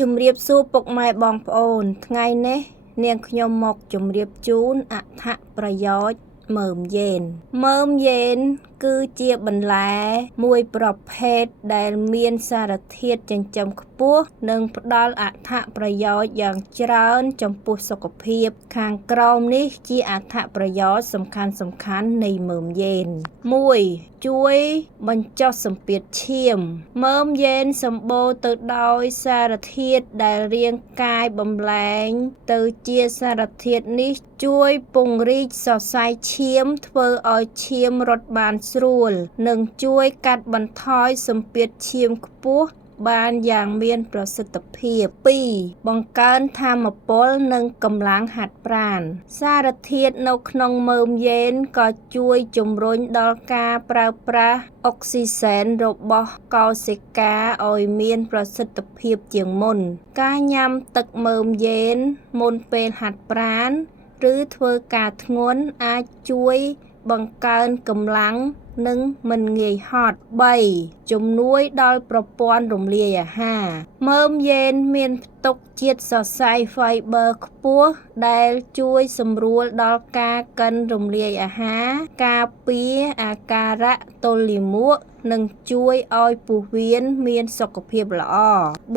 ជំរាបសួរពុកម៉ែបងប្អូនថ្ងៃនេះនាងខ្ញុំមកជំរាបជូនអត្ថប្រយោជន៍មើមយេនគឺជាបន្លែមួយប្រភេទដែលមានសារធាតុចិញ្ចឹមខ្ពស់និងផ្ដល់អត្ថប្រយោជន៍យ៉ាងច្រើនចំពោះសុខភាពខាងក្រោមនេះជាអត្ថប្រយោជន៍សំខាន់នៃមើមយេន 1. ជួយបញ្ចុះសម្ពាធឈាមមើមយេនសម្បូរទៅដោយសារធាតុដែលរាងកាយបំប្លែងទៅជាសារធាតុនេះជួយពង្រីកសរសៃឈាមធ្វើឲ្យឈាមរត់បានស្រួលនិងជួយកាត់បន្ថយសម្ពាធឈាមខ្ពស់បានយ៉ាងមានប្រសិទ្ធភាព 2. បង្កើនថាមពលនិងកម្លាំងហាត់ប្រាណសារធាតុនៅក្នុងមើមយេនក៏ជួយជំរុញដល់ការប្រើប្រាស់អុកស៊ីសែនរបស់កោសិកាឲ្យមានប្រសិទ្ធភាពជាងមុនការញ៉ាំទឹកមើមយេនមុនពេលហាត់ប្រាណឬធ្វើការធ្ងន់អាចជួយបង្កើនកម្លាំងនិងមិនងាយហត់ 3. ជំនួយដល់ប្រព័ន្ធរំលាយអាហារមើមយេនមានផ្ទុកជាតិសរសៃ Fiber ខ្ពស់ដែលជួយសម្រួលដល់ការកិនរំលាយអាហារការពារអាការៈទល់លាមកនិងជួយឲ្យពោះវៀនមានសុខភាពល្អ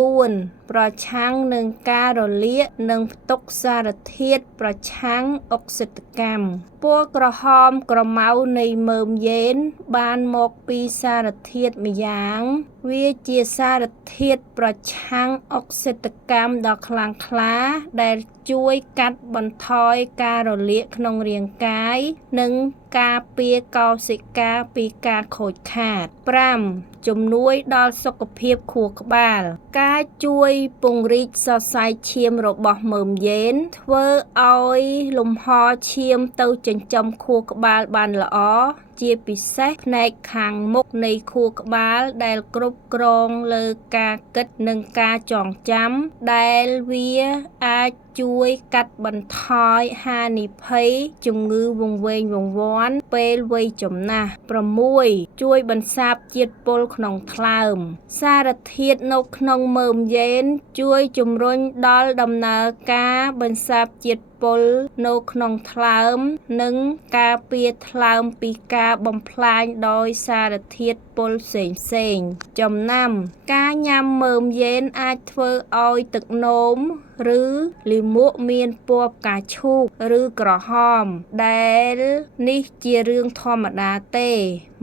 4. ប្រឆាំងនឹងការរលាកនិងផ្ទុកសារធាតុប្រឆាំងអុកស៊ីតកម្មពណ៌ក្រហមក្រមៅនៃមើមយេនបានមកពីសារធាតុម្យ៉ាងវាជាសារធាតុប្រឆាំងអុកស៊ីតកម្មដ៏ខ្លាំងក្លាដែលជួយកាត់បន្ថយការរលាកក្នុងរាងកាយនិងការពារកោសិកាពីការខូចខាត 5. ជំនួយដល់សុខភាពខួរក្បាលការជួយពង្រីកសរសៃឈាមរបស់មើមយេនធ្វើឲ្យលំហឈាមទៅចិញ្ចឹមខួរក្បាលបានល្អជាពិសេសផ្នែកខាងមុខនៃខួរក្បាលដែលគ្រប់គ្រងលើការគិតនិងការចងចាំដែលវាអាចជួយកាត់បន្ថយហានិភ័យជំងឺវង្វេងវង្វាន់ពេលវ័យចំណាស់ 6. ជួយបន្សាបជាតិពុលក្នុងថ្លើមសារធាតុនៅក្នុងមើមយេនជួយជំរុញដល់ដំណើរការបន្សាបជាតិពុលនៅក្នុងថ្លើមនិងការពារថ្លើមពីការបំផ្លាញដោយសារធាតុពុលផ្សេងៗចំណាំការញ៉ាំមើមយេនអាចធ្វើឲ្យទឹកនោមឬលាមកមានពណ៌ផ្កាឈូកឬក្រហមដែលនេះជារឿងធម្មតាទេ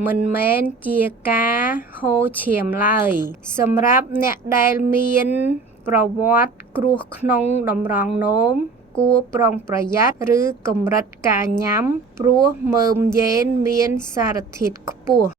មិនមែនជាការហូរឈាមឡើយសម្រាប់អ្នកដែលមានប្រវត្តិគ្រោះក្នុងតម្រងនោមគួរប្រុងប្រយ័ត្នឬកម្រិតការញ៉ាំព្រោះមើមយេនមានសារធាតុខ្ពស់